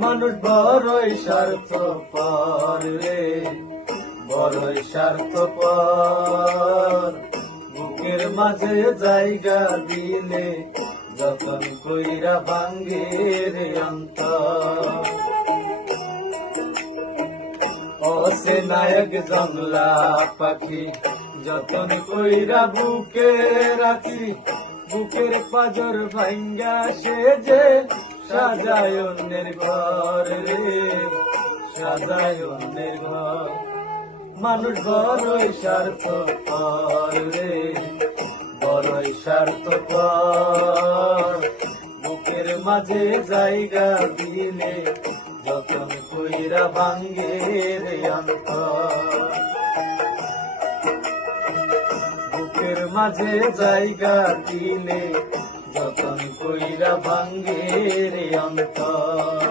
মানুষ বড়ই স্বার্থপর রে, বড়ই স্বার্থপর। বুকের মাঝে জায়গা দিলে যতন কইরা ভাঙ্গে রে অন্তর। অসেনায়ক জংলা পাখি যতন কইরা বুকে রাখি, বুকের পাজর ভাঙ্গা সে যে সাজায় অন্যের ঘর রে, সাজায় অন্যের ঘর। মানুষ বড়ই স্বার্থপর রে, বড়ই স্বার্থপর। বুকের মাঝে জায়গা দিলে যতন কইরা ভাঙ্গে রে অন্তর। বুকের মাঝে জায়গা দিলে যতন কইরা ভাঙ্গে রে অন্তর।